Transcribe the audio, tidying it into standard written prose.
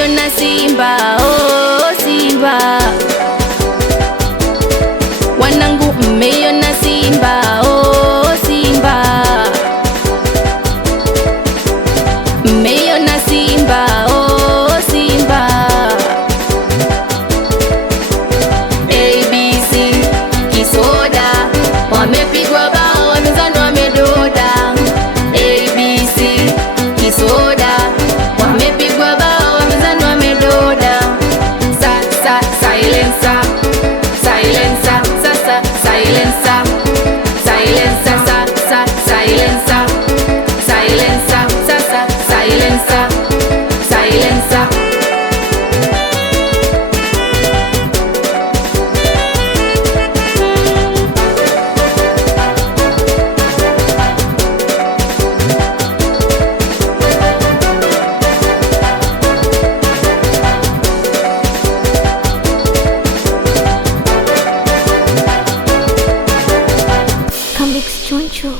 mmeiona Simba, oh Simba. Wanangu mmeiona Simba, oh Simba. Mmeiona Simba, oh Simba. ABC Kisoda wamepigwa bao, wapinzani wamedoda. ABC Kisoda wamepigwa bao, wapinzani wamedoda. Silencer, silencer, sasa silencer, silencer, silencer, silencer, sasa silencer, silencer. Come Choncho.